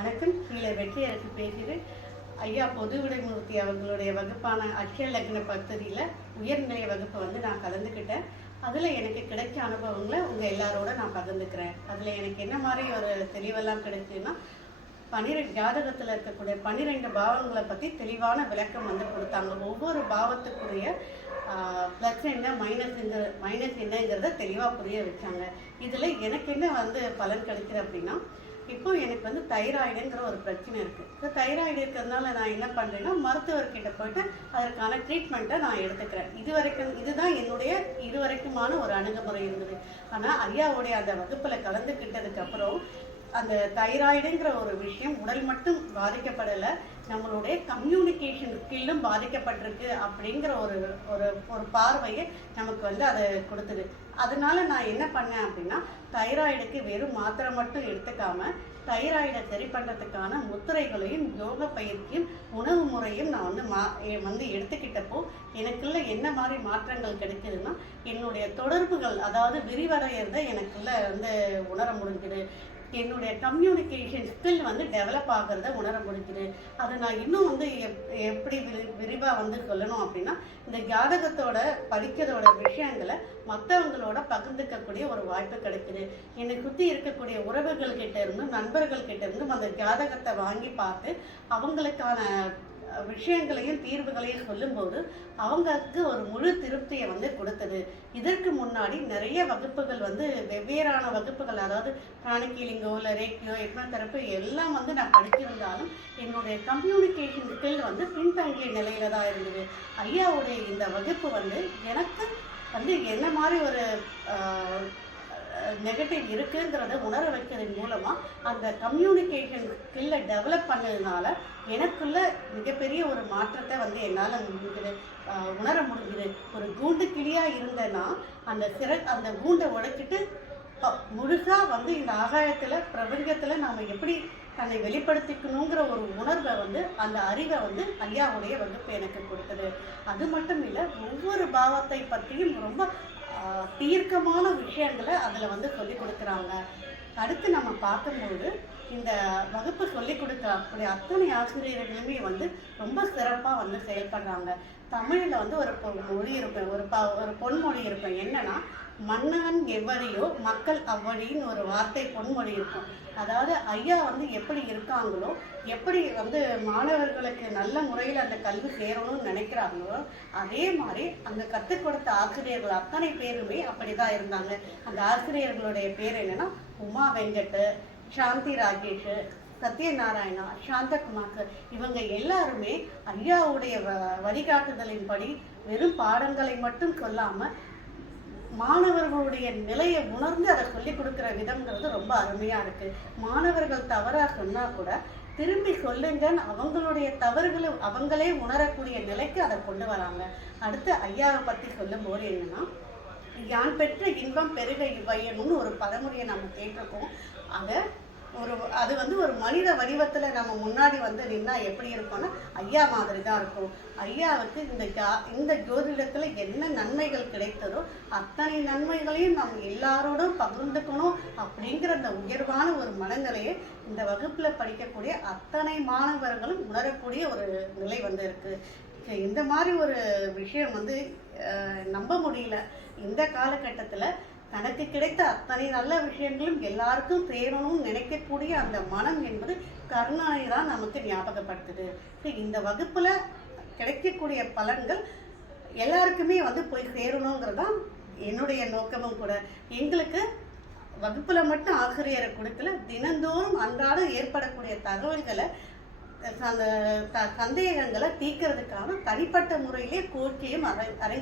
வணக்கம். கீழே வெற்றி அரசு பேசுகிறேன் ஐயா பொது விடைமூர்த்தி அவர்களுடைய வகுப்பான அக்ஷய லக்ன பദ്ധதியில் உயர்நிலை வகுப்பை வந்து நான் கலந்துக்கிட்டேன். அதில் எனக்கு கிடைச்ச அனுபவங்களை உங்கள் எல்லாரோட நான் பகிர்ந்துக்கிறேன். அதில் எனக்கு என்ன மாதிரி ஒரு தெளிவெல்லாம் கிடைச்சுன்னா பன்னிரெண்டு ஜாதகத்தில் இருக்கக்கூடிய பன்னிரெண்டு பாவங்களை பற்றி தெளிவான விளக்கம் வந்து கொடுத்தாங்க. ஒவ்வொரு பாவத்துக்குரிய ப்ளஸ் என்ன மைனஸ்ங்கிற மைனஸ் என்னங்கிறத தெளிவாக புரிய வச்சாங்க. இதில் எனக்கு என்ன வந்து பலன் கிடைக்குது அப்படின்னா இப்போ எனக்கு வந்து தைராய்டுங்கிற ஒரு பிரச்சனை இருக்குது இப்போ தைராய்டு இருக்கிறதுனால நான் என்ன பண்ணுறேன்னா மருத்துவர்கிட்ட போயிட்டு அதற்கான ட்ரீட்மெண்ட்டை நான் எடுத்துக்கிறேன். இது வரைக்கும் இதுதான் என்னுடைய இது வரைக்குமான ஒரு அணுகுமுறை இருந்தது. ஆனால் ஐயாவுடைய அந்த வகுப்பில் கலந்துக்கிட்டதுக்கப்புறம் அந்த தைராய்டுங்கிற ஒரு விஷயம் உடல் மட்டும் பாதிக்கப்படலை நம்மளுடைய கம்யூனிகேஷன் ஸ்கில்லும் பாதிக்கப்பட்டிருக்கு அப்படிங்கிற ஒரு ஒரு ஒரு பார்வையை நமக்கு வந்து அதை கொடுத்தது. அதனால நான் என்ன பண்ணேன் அப்படின்னா தைராய்டுக்கு வெறும் மாத்திரை மட்டும் எடுத்துக்காம தைராய்டை சரி பண்ணுறதுக்கான முத்திரைகளையும் யோக பயிற்சியும் உணவு முறையும் நான் வந்து மா வந்து எடுத்துக்கிட்டப்போ எனக்குள்ள என்ன மாதிரி மாற்றங்கள் கிடைக்குதுன்னா என்னுடைய தொடர்புகள் அதாவது விரிவடைகிறத எனக்குள்ள வந்து உணர முடிஞ்சுது. என்னுடைய கம்யூனிகேஷன் ஸ்கில் வந்து டெவலப் ஆகிறத உணர முடிஞ்சுது. அதை நான் இன்னும் வந்து எப் எப்படி விரி விரிவாக வந்து சொல்லணும் அப்படின்னா இந்த ஜாதகத்தோட படிக்கிறதோட விஷயங்களை மற்றவங்களோட பகிர்ந்துக்கக்கூடிய ஒரு வாய்ப்பு கிடைக்குது. என்னை சுற்றி இருக்கக்கூடிய உறவுகள் கிட்ட இருந்தும் நண்பர்கள் கிட்ட இருந்தும் அந்த ஜாதகத்தை வாங்கி பார்த்து அவங்களுக்கான விஷயங்களையும் தீர்வுகளையும் சொல்லும்போது அவங்களுக்கு ஒரு முழு திருப்தியை வந்து கொடுத்தது. இதற்கு முன்னாடி நிறைய வகுப்புகள் வந்து வெவ்வேறான வகுப்புகள் அதாவது பிராணிக்கீலிங்கோ இல்லை ரேக்கியோ எப்னோதெரப்பி எல்லாம் வந்து நான் படித்திருந்தாலும் என்னுடைய கம்யூனிகேஷன் ஸ்கில் வந்து பின்தங்கிய நிலையில தான் இருந்தது. ஐயாவுடைய இந்த வகுப்பு வந்து எனக்கு வந்து என்ன மாதிரி ஒரு நெகட்டிவ் இருக்குங்கிறத உணர வைக்கிறதன் மூலமாக அந்த கம்யூனிகேஷன் ஸ்கில்லை டெவலப் பண்ணதுனால எனக்குள்ள மிகப்பெரிய ஒரு மாற்றத்தை வந்து என்னால் முடிஞ்சது. உணர முடிஞ்சுது. ஒரு கூண்டு கிளியாக இருந்தேன்னா அந்த சிற அந்த கூண்டை உடைச்சிட்டு முழுசாக முழுசா வந்து இந்த ஆகாயத்தில் பிரபஞ்சத்தில் நாம் எப்படி தன்னை வெளிப்படுத்திக்கணுங்கிற ஒரு உணர்வை வந்து அந்த அறிவை வந்து ஐயாவுடைய வகுப்பு எனக்கு கொடுத்தது. அது மட்டும் இல்லை ஒவ்வொரு பாவத்தை பற்றியும் ரொம்ப தீர்க்கமான விஷயங்களை அதில் வந்து சொல்லி கொடுக்குறாங்க. அடுத்து நம்ம பார்க்கும்போது இந்த வகுப்பு சொல்லி அப்படி அத்தனை ஆசிரியர்களுமே வந்து ரொம்ப சிறப்பாக வந்து செயல்படுறாங்க. தமிழில் வந்து ஒரு பொ- மொழி இருப்பேன் ஒரு ப ஒரு பொன்மொழி இருப்பேன் என்னன்னா மன்னவன் எவ்வரையோ மக்கள் அவ்வழின்னு ஒரு வார்த்தை பொன்மொழி இருக்கும். அதாவது ஐயா வந்து எப்படி இருக்காங்களோ எப்படி வந்து மாணவர்களுக்கு நல்ல முறையில் அந்த கல்வி சேரணும்னு நினைக்கிறாங்களோ அதே மாதிரி அங்கே கற்றுக் கொடுத்த ஆசிரியர்கள் அத்தனை பேருமே அப்படி தான் இருந்தாங்க. அந்த ஆசிரியர்களுடைய பேர் என்னன்னா உமா வெங்கட்டு சாந்தி ராஜேஷ் சத்யநாராயணா சாந்தகுமார். இவங்க எல்லாருமே ஐயாவுடைய வ வழிகாட்டுதலின்படி வெறும் பாடங்களை மட்டும் சொல்லாமல் மாணவர்களுடைய நிலையை உணர்ந்து அதை சொல்லிக் கொடுக்குற விதங்கிறது ரொம்ப அருமையாக இருக்குது மாணவர்கள் தவறாக சொன்னால் கூட திரும்பி சொல்லுங்கன்னு அவங்களுடைய தவறுகளை அவங்களே உணரக்கூடிய நிலைக்கு அதை கொண்டு வராங்க. அடுத்து ஐயாவை பற்றி சொல்லும்போது என்னன்னா யான் பெற்ற இன்பம் பெருக இவ்வையனும்னு ஒரு பழமொழியை நம்ம கேட்டிருக்கோம். அதை ஒரு அது வந்து ஒரு மனித வடிவத்தில் நம்ம முன்னாடி வந்து நின்னா எப்படி இருக்கும்னா ஐயா மாதிரி தான் இருக்கும். ஐயாவுக்கு இந்த ஜா இந்த ஜோதிடத்தில் என்ன நன்மைகள் கிடைத்ததோ அத்தனை நன்மைகளையும் நம்ம எல்லாரோடும் பகிர்ந்துக்கணும் அப்படிங்கிற அந்த உயர்வான ஒரு மனநிலையை இந்த வகுப்பில் படிக்கக்கூடிய அத்தனை மாணவர்களும் உணரக்கூடிய ஒரு நிலை வந்து இருக்குது இந்த மாதிரி ஒரு விஷயம் வந்து நம்ப முடியல. இந்த காலகட்டத்தில் தனக்கு கிடைத்த அத்தனை நல்ல விஷயங்களும் எல்லாருக்கும் சேரணும்னு நினைக்கக்கூடிய அந்த மனம் என்பது கருணாநிதி தான் நமக்கு ஞாபகப்படுத்துது. ஸோ இந்த வகுப்பில் கிடைக்கக்கூடிய பலன்கள் எல்லாருக்குமே வந்து போய் சேரணுங்கிறது தான் என்னுடைய நோக்கமும் கூட. எங்களுக்கு வகுப்பில் மட்டும் ஆசிரியரை கொடுக்கல தினந்தோறும் அன்றாடம் ஏற்படக்கூடிய தகவல்களை அந்த த சந்தேகங்களை தீர்க்கறதுக்கான தனிப்பட்ட முறையிலே கோரிக்கையும் அரை அரை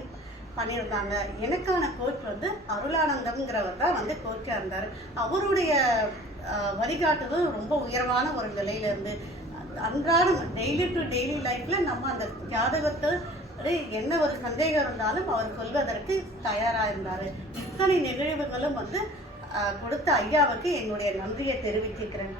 பண்ணியிருந்தாங்க. எனக்கான கோச் வந்து அருளானந்தம்ங்கிறவர் தான் வந்து கோச்சாக இருந்தார். அவருடைய வழிகாட்டுதலும் ரொம்ப உயர்வான ஒரு நிலையிலேருந்து அன்றாடம் டெய்லி டு டெய்லி லைஃப்பில் நம்ம அந்த ஜாதகத்தை என்ன ஒரு சந்தேகம் இருந்தாலும் அவர் சொல்வதற்கு தயாராக இருந்தார் இத்தனை நிகழ்வுகளும் வந்து கொடுத்த ஐயாவுக்கு என்னுடைய நன்றியை தெரிவிச்சுக்கிறேன்.